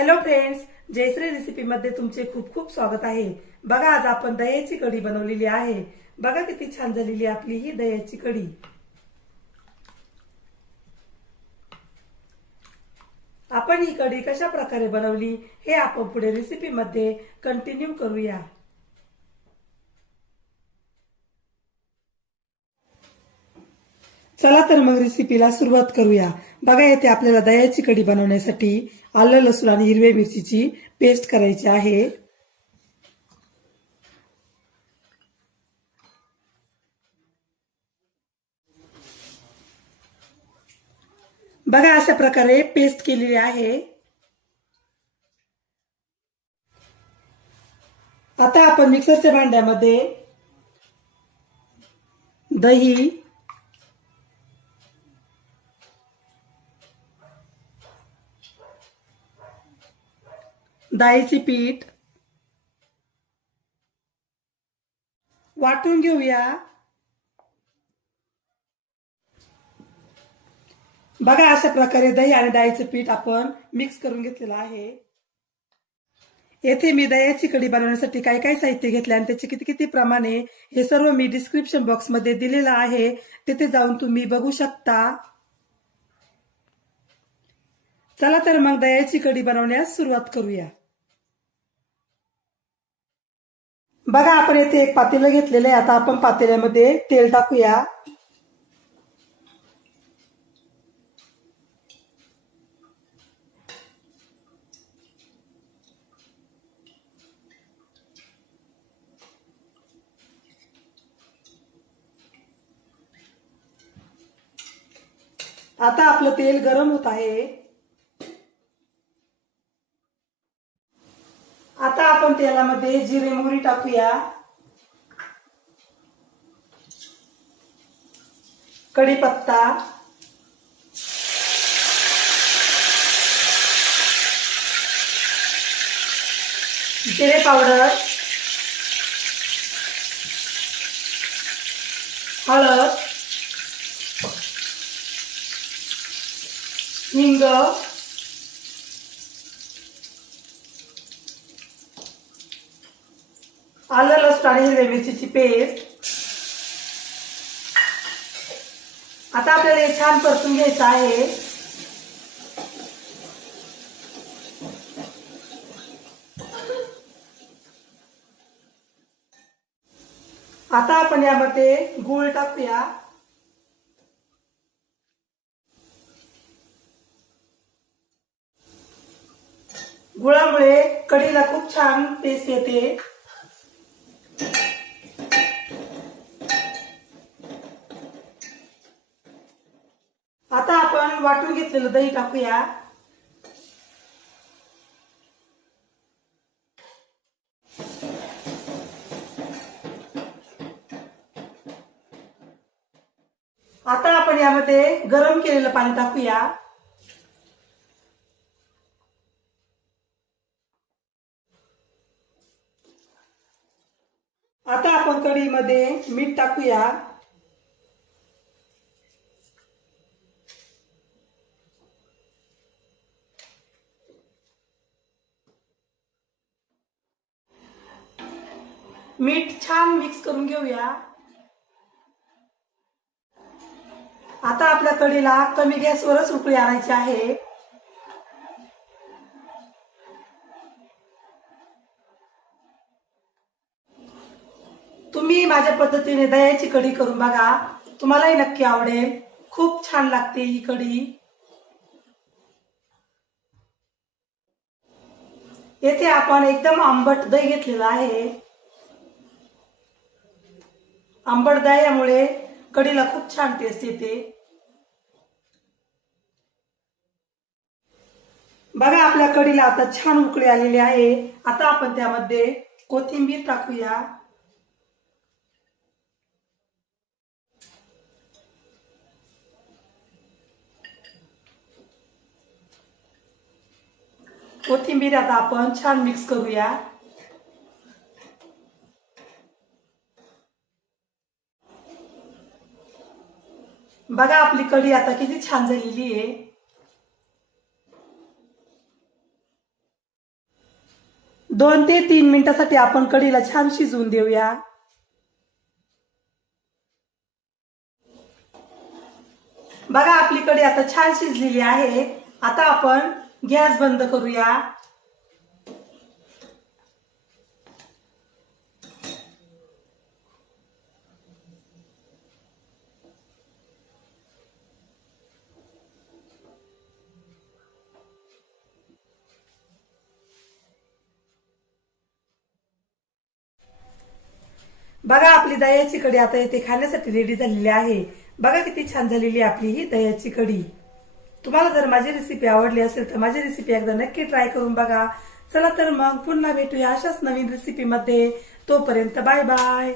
Hello friends Jayashree recipe मध्ये तुमचे खूप खूप स्वागत आहे. बघा आज आपण दह्याची कढी बनवलेली आहे. बघा किती छान झालेली आपली ही दह्याची कढी. आपण ही कढी कशा प्रकारे बनवली हे आपण पुढे रेसिपी मध्ये कंटिन्यू करूया. चला तर मग रेसिपीला सुरुवात करूया. बघा येथे आपल्याला दह्याची कढी बनवण्यासाठी आलं लसूण आणि हिरव्या मिरचीची पेस्ट करायची आहे. बघा अशा प्रकारे पेस्ट केलेली आहे. आता आपण मिक्सरच्या भांड्यामध्ये दही डाळीचे पीठ. वाटून घेऊया. बघा अशा प्रकारे दही आणि डाळीचे पीठ आपण मिक्स करून घेतलेलं आहे. येथे मी दह्याची कढी बनवण्यासाठी काय काय साहित्य घेतले आणि त्याचे किती किती प्रमाणे हे सर्व मी डिस्क्रिप्शन बॉक्समध्ये दिलेलं आहे. तिथे जाऊन तुम्ही बघू शकता. चला तर मग दह्याची कढी बनवण्यास सुरुवात करूया. बघा आपण येथे एक पातेलं घेतलेलं आहे. आता आपण पातेल्यामध्ये तेल टाकूया. आता आपलं तेल गरम होत आहे. आता आपण तेलामध्ये जिरे मोहरी टाकूया. कढीपत्ता. जिरे पावडर. हळद. हिंग. आलं लसूण आणि हिरव्या मिरचीची पेस्ट. आता आपल्याला हे छान परतून घ्यायचं आहे. आता आपण यामध्ये गुळ टाकूया. गुळामुळे कढीला खूप छान टेस्ट येते आता आपण वाटून घेतलेलं दही टाकूया. आता आपण यामध्ये गरम केलेलं पाणी टाकूया. आता आपण कढीमध्ये मीठ टाकूया. मीठ छान मिक्स करून घेऊया. आता आपल्या कढीला कमी गॅसवरच उकळी आणायची आहे. तुम्ही माझ्या पद्धतीने दह्याची कढी करून बघा. तुम्हालाही नक्की आवडेल. खूप छान लागते ही कढी. येथे आपण एकदम आंबट दही घेतलेलं आहे. आंबट यामुळे कढीला खूप छान टेस्ट येते. बघा आपल्या कढीला आता छान उकळी आलेली आहे. आता आपण त्यामध्ये कोथिंबीर टाकूया. कोथिंबीर आता आपण छान मिक्स करूया. बघा आपली कढी आता किती छान झालेली आहे. दोन ते तीन मिनिटासाठी आपण कढीला छान शिजवून देऊया. बघा आपली कढी आता छान शिजलेली आहे. आता आपण गॅस बंद करूया. बघा आपली दह्याची कडी आता येथे खाण्यासाठी रेडी झालेली आहे. बघा किती छान झालेली आपली ही दह्याची कढी. तुम्हाला जर माझी रेसिपी आवडली असेल तर माझी रेसिपी एकदा नक्की ट्राय करून बघा. चला तर मग पुन्हा भेटूया अशाच नवीन रेसिपीमध्ये तोपर्यंत बाय बाय